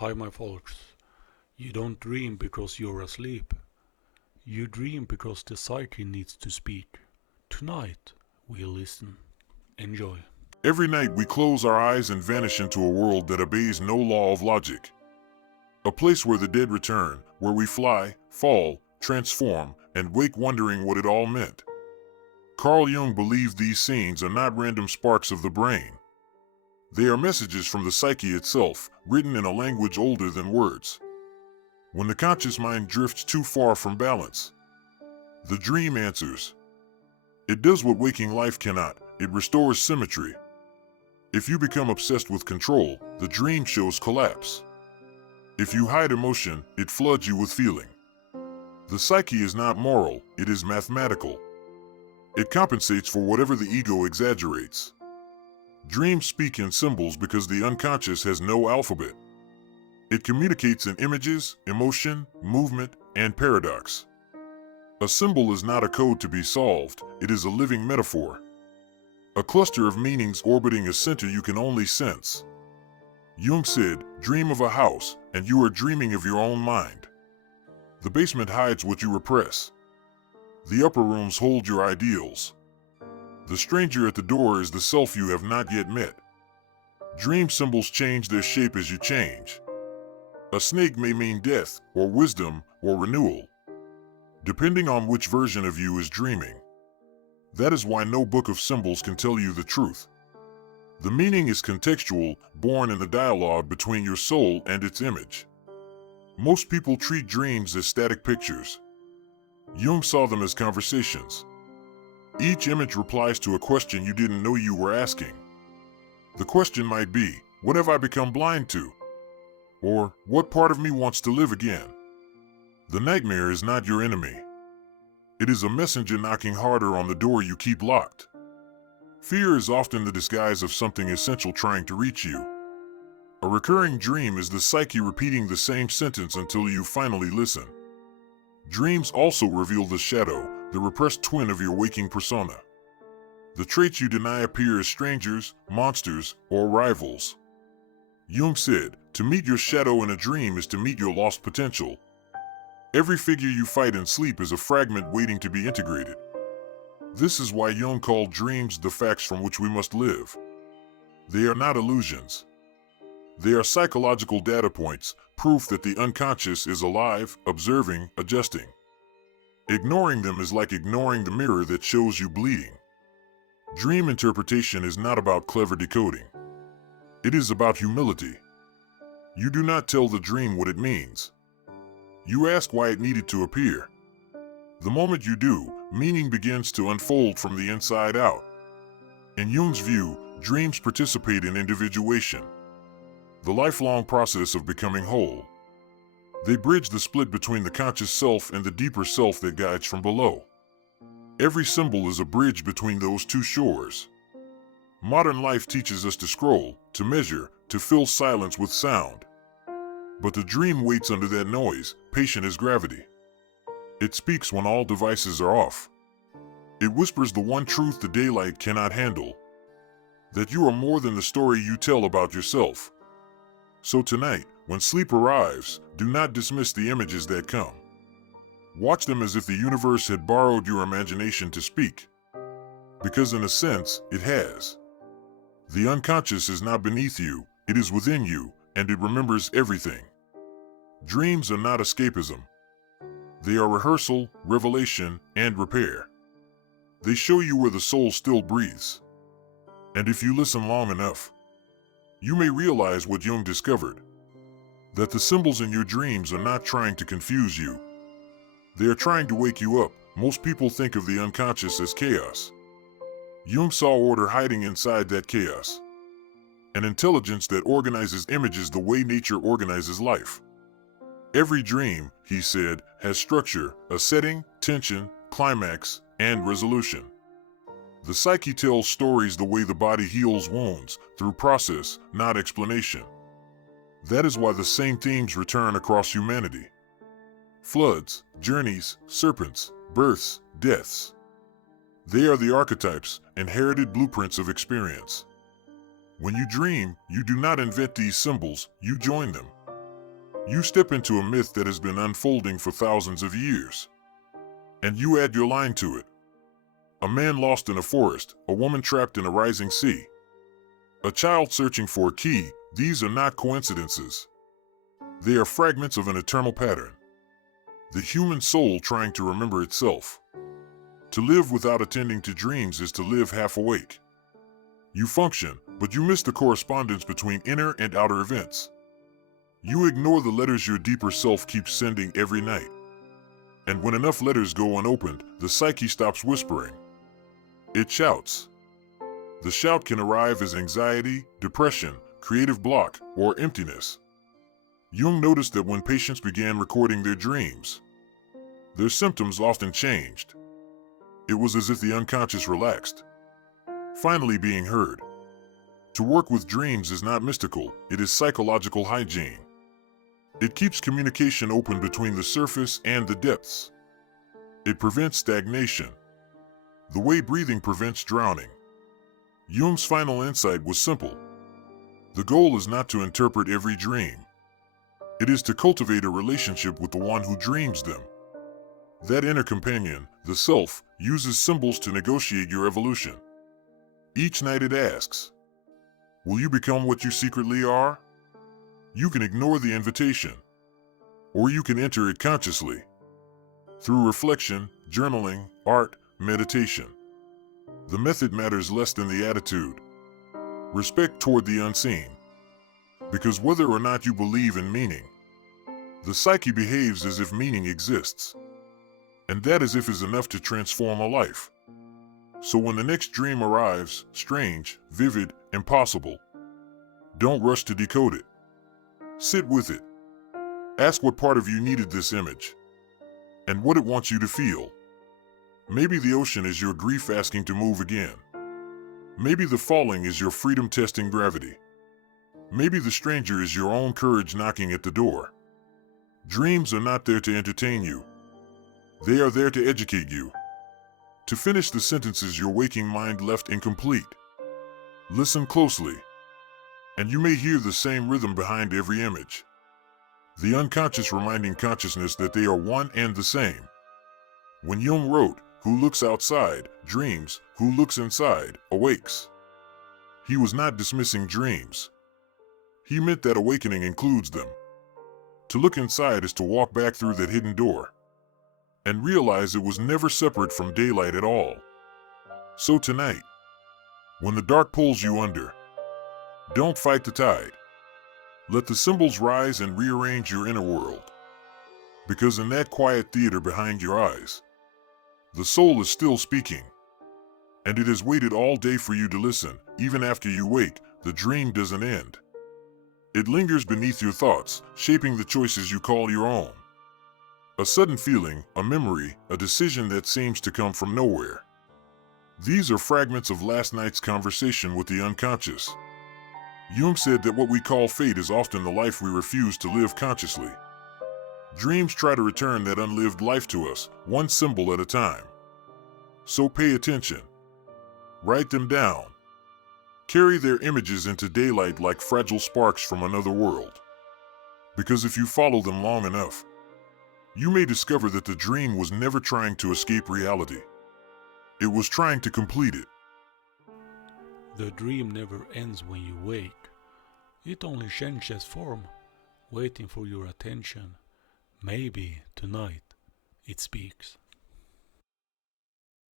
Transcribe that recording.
Hi, my folks. You don't dream because you're asleep. You dream because the psyche needs to speak. Tonight, we'll listen. Enjoy. Every night we close our eyes and vanish into a world that obeys no law of logic. A place where the dead return, where we fly, fall, transform, and wake wondering what it all meant. Carl Jung believed these scenes are not random sparks of the brain. They are messages from the psyche itself, written in a language older than words. When the conscious mind drifts too far from balance, the dream answers. It does what waking life cannot. It restores symmetry. If you become obsessed with control, the dream shows collapse. If you hide emotion, it floods you with feeling. The psyche is not moral, it is mathematical. It compensates for whatever the ego exaggerates. Dreams speak in symbols because the unconscious has no alphabet. It communicates in images, emotion, movement, and paradox. A symbol is not a code to be solved, it is a living metaphor. A cluster of meanings orbiting a center you can only sense. Jung said, dream of a house, and you are dreaming of your own mind. The basement hides what you repress. The upper rooms hold your ideals. The stranger at the door is the self you have not yet met. Dream symbols change their shape as you change. A snake may mean death, or wisdom, or renewal, depending on which version of you is dreaming. That is why no book of symbols can tell you the truth. The meaning is contextual, born in the dialogue between your soul and its image. Most people treat dreams as static pictures. Jung saw them as conversations. Each image replies to a question you didn't know you were asking. The question might be, what have I become blind to? Or, what part of me wants to live again? The nightmare is not your enemy. It is a messenger knocking harder on the door you keep locked. Fear is often the disguise of something essential trying to reach you. A recurring dream is the psyche repeating the same sentence until you finally listen. Dreams also reveal the shadow, the repressed twin of your waking persona. The traits you deny appear as strangers, monsters, or rivals. Jung said, to meet your shadow in a dream is to meet your lost potential. Every figure you fight in sleep is a fragment waiting to be integrated. This is why Jung called dreams the facts from which we must live. They are not illusions. They are psychological data points, proof that the unconscious is alive, observing, adjusting. Ignoring them is like ignoring the mirror that shows you bleeding. Dream interpretation is not about clever decoding. It is about humility. You do not tell the dream what it means. You ask why it needed to appear. The moment you do, meaning begins to unfold from the inside out. In Jung's view, dreams participate in individuation, the lifelong process of becoming whole. They bridge the split between the conscious self and the deeper self that guides from below. Every symbol is a bridge between those two shores. Modern life teaches us to scroll, to measure, to fill silence with sound. But the dream waits under that noise, patient as gravity. It speaks when all devices are off. It whispers the one truth the daylight cannot handle, that you are more than the story you tell about yourself. So tonight, when sleep arrives, do not dismiss the images that come. Watch them as if the universe had borrowed your imagination to speak. Because in a sense, it has. The unconscious is not beneath you, it is within you, and it remembers everything. Dreams are not escapism. They are rehearsal, revelation, and repair. They show you where the soul still breathes. And if you listen long enough, you may realize what Jung discovered. That the symbols in your dreams are not trying to confuse you. They are trying to wake you up. Most people think of the unconscious as chaos. Jung saw order hiding inside that chaos. An intelligence that organizes images the way nature organizes life. Every dream, he said, has structure, a setting, tension, climax, and resolution. The psyche tells stories the way the body heals wounds, through process, not explanation. That is why the same themes return across humanity. Floods, journeys, serpents, births, deaths. They are the archetypes, inherited blueprints of experience. When you dream, you do not invent these symbols, you join them. You step into a myth that has been unfolding for thousands of years. And you add your line to it. A man lost in a forest, a woman trapped in a rising sea, a child searching for a key. These are not coincidences. They are fragments of an eternal pattern. The human soul trying to remember itself. To live without attending to dreams is to live half awake. You function, but you miss the correspondence between inner and outer events. You ignore the letters your deeper self keeps sending every night. And when enough letters go unopened, the psyche stops whispering. It shouts. The shout can arrive as anxiety, depression, creative block, or emptiness. Jung noticed that when patients began recording their dreams, their symptoms often changed. It was as if the unconscious relaxed, finally being heard. To work with dreams is not mystical, it is psychological hygiene. It keeps communication open between the surface and the depths. It prevents stagnation, the way breathing prevents drowning. Jung's final insight was simple. The goal is not to interpret every dream. It is to cultivate a relationship with the one who dreams them. That inner companion, the self, uses symbols to negotiate your evolution. Each night it asks, will you become what you secretly are? You can ignore the invitation, or you can enter it consciously, through reflection, journaling, art, meditation. The method matters less than the attitude. Respect toward the unseen. Because whether or not you believe in meaning, the psyche behaves as if meaning exists. And that as if is enough to transform a life. So when the next dream arrives, strange, vivid, impossible, don't rush to decode it. Sit with it. Ask what part of you needed this image, and what it wants you to feel. Maybe the ocean is your grief asking to move again. Maybe the falling is your freedom testing gravity. Maybe the stranger is your own courage knocking at the door. Dreams are not there to entertain you. They are there to educate you. To finish the sentences your waking mind left incomplete. Listen closely, and you may hear the same rhythm behind every image. The unconscious reminding consciousness that they are one and the same. When Jung wrote, "Who looks outside, dreams, who looks inside, awakes," he was not dismissing dreams. He meant that awakening includes them. To look inside is to walk back through that hidden door and realize it was never separate from daylight at all. So tonight, when the dark pulls you under, don't fight the tide. Let the symbols rise and rearrange your inner world. Because in that quiet theater behind your eyes, the soul is still speaking. And it has waited all day for you to listen. Even after you wake, the dream doesn't end. It lingers beneath your thoughts, shaping the choices you call your own. A sudden feeling, a memory, a decision that seems to come from nowhere. These are fragments of last night's conversation with the unconscious. Jung said that what we call fate is often the life we refuse to live consciously. Dreams try to return that unlived life to us, one symbol at a time. So pay attention. Write them down. Carry their images into daylight like fragile sparks from another world. Because if you follow them long enough, you may discover that the dream was never trying to escape reality. It was trying to complete it. The dream never ends when you wake. It only changes form, waiting for your attention. Maybe tonight it speaks.